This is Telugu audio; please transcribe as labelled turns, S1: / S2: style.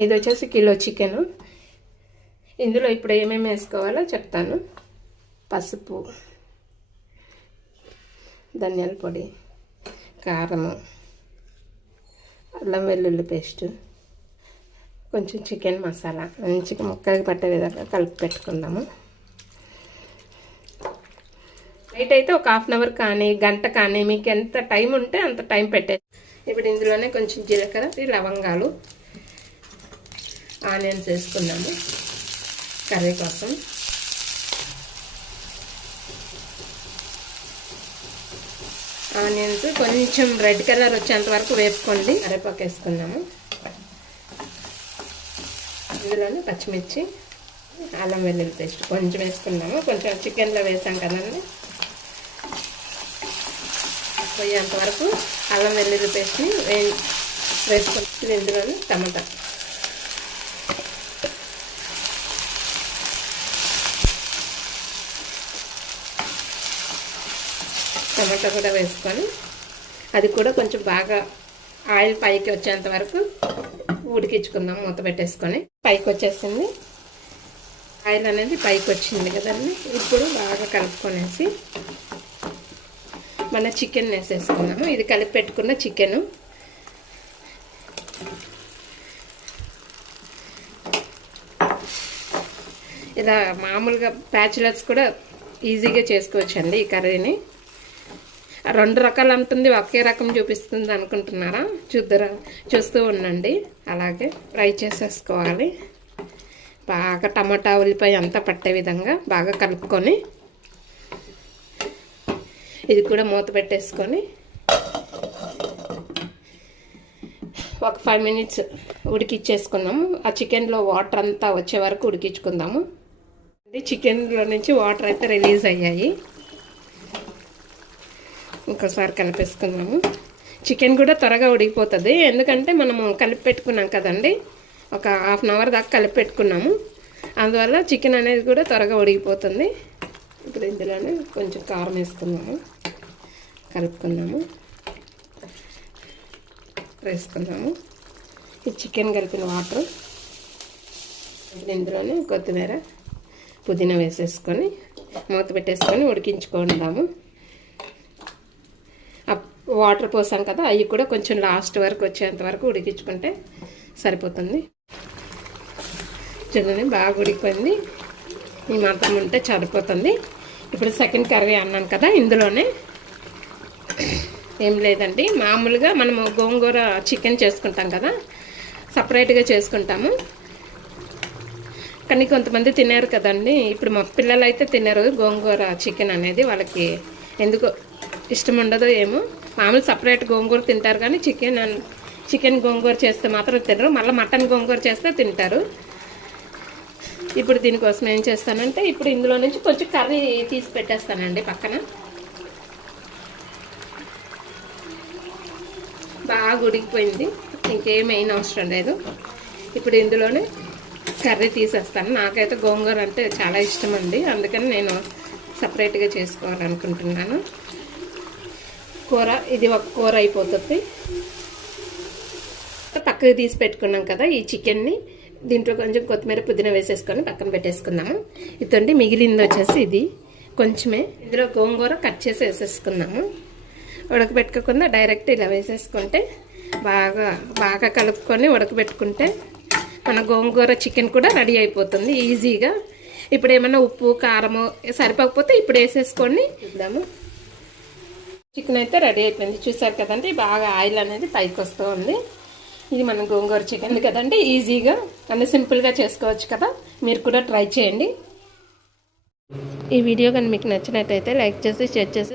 S1: ఇది వచ్చేసి కిలో చికెను. ఇందులో ఇప్పుడు ఏమేమి వేసుకోవాలో చెప్తాను. పసుపు ధనియాల పొడి కారము అల్లం వెల్లుల్లి పేస్ట్ కొంచెం చికెన్ మసాలా మంచిగా ముక్కకి పట్టే విధంగా కలిపి పెట్టుకుందాము. నైట్ అయితే ఒక హాఫ్ అన్ అవర్ కానీ గంట కానీ మీకు ఎంత టైం ఉంటే అంత టైం పెట్టే ఇప్పుడు ఇందులోనే కొంచెం జీలకర్ర లవంగాలు ఆనియన్స్ వేసుకున్నాము. కర్రీ కోసం. ఆనియన్స్ కొంచెం రెడ్ కలర్ వచ్చేంత వరకు వేపుకోండి. కరివేపాకు వేసుకున్నాము. ఇందులోనే పచ్చిమిర్చి అల్లం వెల్లుల్లి పేస్ట్ కొంచెం వేసుకున్నాము. కొంచెం చికెన్లో వేసాం కదండి. పోయేంత వరకు అల్లం వెల్లుల్లి పేస్ట్ని వే వేసుకొని ఇందులోనే టమాటా. టమాటా కూడా వేసుకొని అది కూడా కొంచెం బాగా ఆయిల్ పైకి వచ్చేంత వరకు ఉడికించుకుందాం మూత పెట్టేసుకొని. పైకి వచ్చేసింది. ఆయిల్ అనేది పైకి వచ్చింది కదండి ఇప్పుడు బాగా కలుపుకొనేసి మన చికెన్ వేసేసుకున్నాము ఇది కలిపి పెట్టుకున్న చికెను. ఇలా మామూలుగా ప్యాచులర్స్ కూడా ఈజీగా చేసుకోవచ్చండి ఈ కర్రీని. రెండు రకాలు అంటుంది ఒకే రకం చూపిస్తుంది అనుకుంటున్నారా? చూద్దరా చూస్తూ ఉండండి. అలాగే ఫ్రై చేసేసుకోవాలి. బాగా టమాటా ఉల్లిపాయ అంతా పట్టే విధంగా బాగా కలుపుకొని ఇది కూడా మూత పెట్టేసుకొని ఒక ఫైవ్ మినిట్స్ ఉడికిచ్చేసుకుందాము. ఆ చికెన్లో వాటర్ అంతా వచ్చే వరకు ఉడికించుకుందాము. చికెన్లో నుంచి వాటర్ అయితే రిలీజ్ అయ్యాయి. ఇంకోసారి కలిపేసుకుందాము చికెన్ కూడా త్వరగా ఉడికిపోతుంది. ఎందుకంటే మనము కలిపి పెట్టుకున్నాం కదండి. ఒక హాఫ్ అన్ అవర్ దాకా కలిపి పెట్టుకున్నాము అందువల్ల చికెన్ అనేది కూడా త్వరగా ఉడికిపోతుంది. ఇప్పుడు ఇందులోనే కొంచెం కారం వేసుకుందాము. కలుపుకుందాము. వేసుకుందాము. ఈ చికెన్ కలిపిన వాటర్ ఇప్పుడు ఇందులోనే కొత్తిమీర పుదీనా వేసేసుకొని మూత పెట్టేసుకొని ఉడికించుకుందాము. వాటర్ పోసాం కదా అవి కూడా కొంచెం లాస్ట్ వరకు వచ్చేంత వరకు ఉడికించుకుంటే సరిపోతుంది. చూడండి బాగా ఉడికిపోయింది. ఈ మాత్రం ఉంటే సరిపోతుంది. ఇప్పుడు సెకండ్ కర్రీ అన్నాను కదా ఇందులోనే ఏం లేదండి. మామూలుగా మనము గోంగూర చికెన్ చేసుకుంటాం కదా సపరేట్గా చేసుకుంటాము. కానీ కొంతమంది తినారు కదండి. ఇప్పుడు మా పిల్లలు అయితే తినరు గోంగూర చికెన్ అనేది వాళ్ళకి ఎందుకో ఇష్టం ఉండదో ఏమో. మామూలు సపరేట్ గోంగూర తింటారు కానీ చికెన్ చికెన్ గోంగూర చేస్తే మాత్రం తినరు. మళ్ళీ మటన్ గోంగూర చేస్తే తింటారు. ఇప్పుడు దీనికోసం ఏం చేస్తానంటే ఇప్పుడు ఇందులో నుంచి కొంచెం కర్రీ తీసి పెట్టేస్తానండి పక్కన. బాగా ఉడికిపోయింది. ఇంకేమైనా అవసరం లేదు. ఇప్పుడు ఇందులోనే కర్రీ తీసేస్తాను. నాకైతే గోంగూర అంటే చాలా ఇష్టం అండి అందుకని నేను సపరేట్గా చేసుకోవాలనుకుంటున్నాను. కూర ఇది ఒక కూర అయిపోతుంది. పక్కకి తీసి పెట్టుకున్నాం కదా ఈ చికెన్ని. దీంట్లో కొంచెం కొత్తిమీర పుదీనా వేసేసుకొని పక్కన పెట్టేసుకుందాము. ఇదండి మిగిలింది వచ్చేసి ఇది. కొంచెమే ఇందులో గోంగూర కట్ చేసి వేసేసుకుందాము. ఉడకబెట్టుకోకుండా డైరెక్ట్ ఇలా వేసేసుకుంటే బాగా బాగా కలుపుకొని ఉడకబెట్టుకుంటే మన గోంగూర చికెన్ కూడా రెడీ అయిపోతుంది ఈజీగా. ఇప్పుడు ఏమైనా ఉప్పు కారము సరిపోకపోతే ఇప్పుడు వేసేసుకొని ఇద్దాము చికెన్ అయితే రెడీ అయిపోయింది. చూసారు కదండి బాగా ఆయిల్ అనేది పైకి వస్తూ ఉంది. ఇది మన గోంగూర చికెన్ కదండి ఈజీగా అన్ని సింపుల్గా చేసుకోవచ్చు కదా. మీరు కూడా ట్రై చేయండి. ఈ వీడియో కానీ మీకు నచ్చినట్టయితే లైక్ చేసి షేర్ చేసి